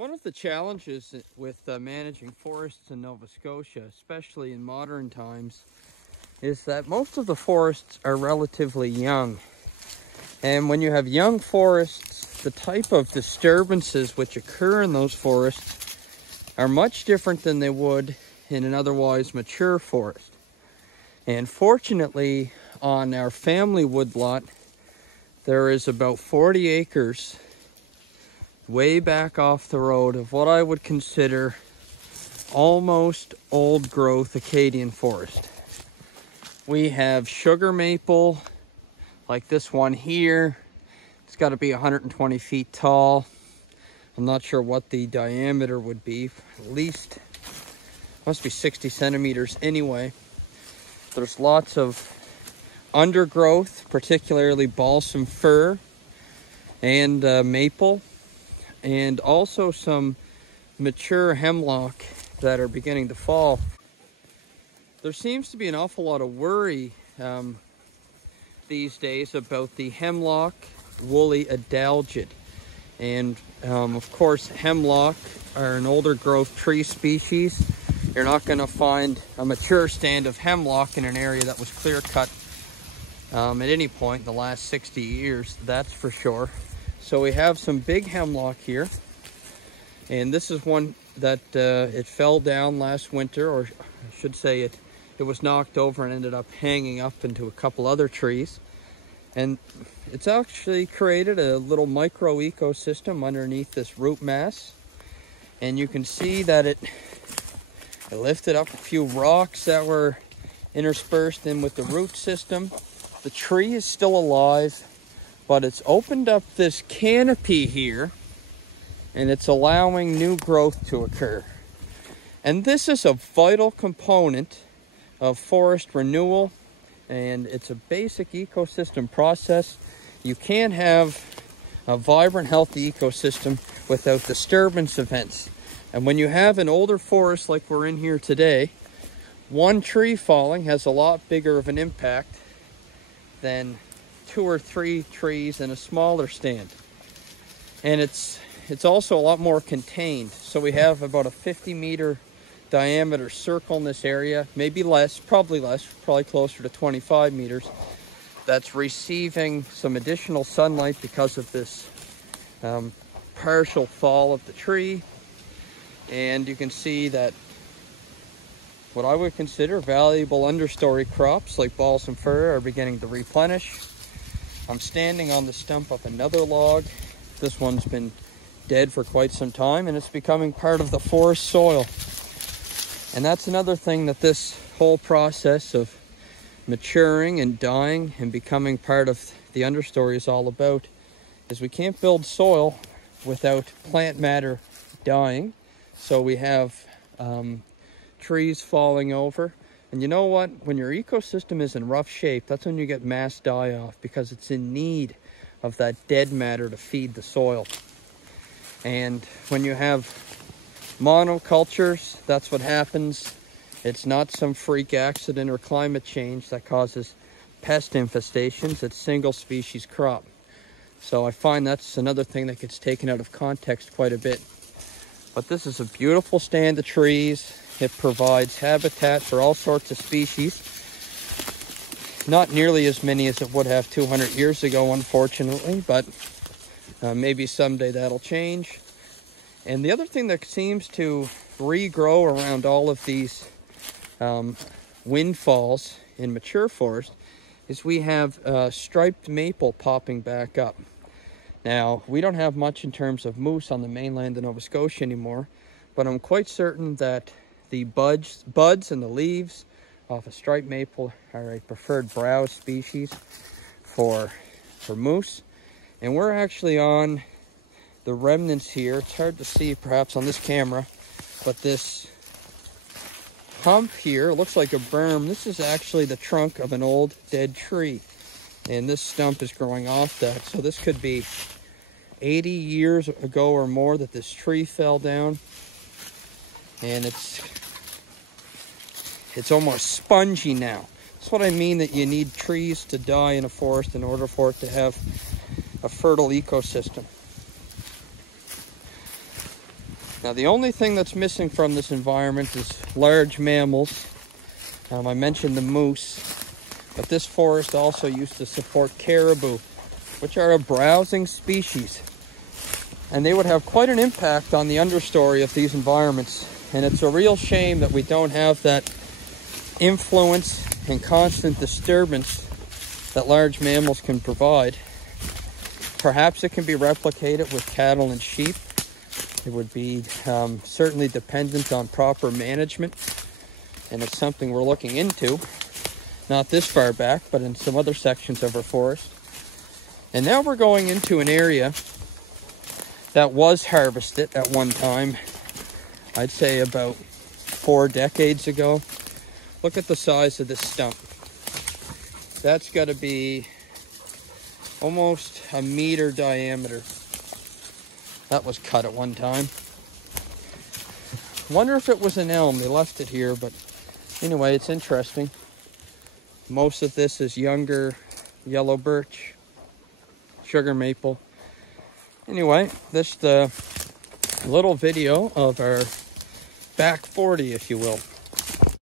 One of the challenges with managing forests in Nova Scotia, especially in modern times, is that most of the forests are relatively young. And when you have young forests, the type of disturbances which occur in those forests are much different than they would in an otherwise mature forest. And fortunately, on our family woodlot, there is about 40 acres way back off the road of what I would consider almost old growth Acadian forest. We have sugar maple, like this one here. It's got to be 120 feet tall. I'm not sure what the diameter would be. At least, must be 60 centimeters anyway. There's lots of undergrowth, particularly balsam fir and maple, and also some mature hemlock that are beginning to fall. There seems to be an awful lot of worry these days about the hemlock woolly adelgid. And of course, hemlock are an older growth tree species. You're not going to find a mature stand of hemlock in an area that was clear cut at any point in the last 60 years, that's for sure. So we have some big hemlock here, and this is one that it fell down last winter, or I should say it was knocked over and ended up hanging up into a couple other trees. And it's actually created a little micro ecosystem underneath this root mass. And you can see that it lifted up a few rocks that were interspersed in with the root system. The tree is still alive, but it's opened up this canopy here, and it's allowing new growth to occur. And this is a vital component of forest renewal, and it's a basic ecosystem process. You can't have a vibrant, healthy ecosystem without disturbance events. And when you have an older forest like we're in here today, one tree falling has a lot bigger of an impact than 2 or 3 trees in a smaller stand. And it's also a lot more contained. So we have about a 50-meter diameter circle in this area, maybe less, probably closer to 25 meters, that's receiving some additional sunlight because of this partial fall of the tree. And you can see that what I would consider valuable understory crops like balsam fir are beginning to replenish. I'm standing on the stump of another log. This one's been dead for quite some time, and it's becoming part of the forest soil. And that's another thing that this whole process of maturing and dying and becoming part of the understory is all about, is we can't build soil without plant matter dying. So we have trees falling over. And you know what? When your ecosystem is in rough shape, that's when you get mass die-off, because it's in need of that dead matter to feed the soil. And when you have monocultures, that's what happens. It's not some freak accident or climate change that causes pest infestations. It's single species crop. So I find that's another thing that gets taken out of context quite a bit. But this is a beautiful stand of trees. It provides habitat for all sorts of species. Not nearly as many as it would have 200 years ago, unfortunately, but maybe someday that'll change. And the other thing that seems to regrow around all of these windfalls in mature forest is we have striped maple popping back up. Now, we don't have much in terms of moose on the mainland of Nova Scotia anymore, but I'm quite certain that the buds and the leaves off a striped maple are a preferred browse species for moose. And we're actually on the remnants here. It's hard to see perhaps on this camera, but this hump here looks like a berm. This is actually the trunk of an old dead tree, and this stump is growing off that. So this could be 80 years ago or more that this tree fell down, and it's almost spongy now. That's what I mean, that you need trees to die in a forest in order for it to have a fertile ecosystem. Now, the only thing that's missing from this environment is large mammals. I mentioned the moose, but this forest also used to support caribou, which are a browsing species. And they would have quite an impact on the understory of these environments. And it's a real shame that we don't have that influence and constant disturbance that large mammals can provide. Perhaps it can be replicated with cattle and sheep. It would be certainly dependent on proper management, and it's something we're looking into. Not this far back, but in some other sections of our forest. And now we're going into an area that was harvested at one time, I'd say about 4 decades ago. Look at the size of this stump. That's got to be almost a meter diameter. That was cut at one time. Wonder if it was an elm. They left it here, but anyway, it's interesting. Most of this is younger yellow birch, sugar maple. Anyway, this is the little video of our back 40, if you will.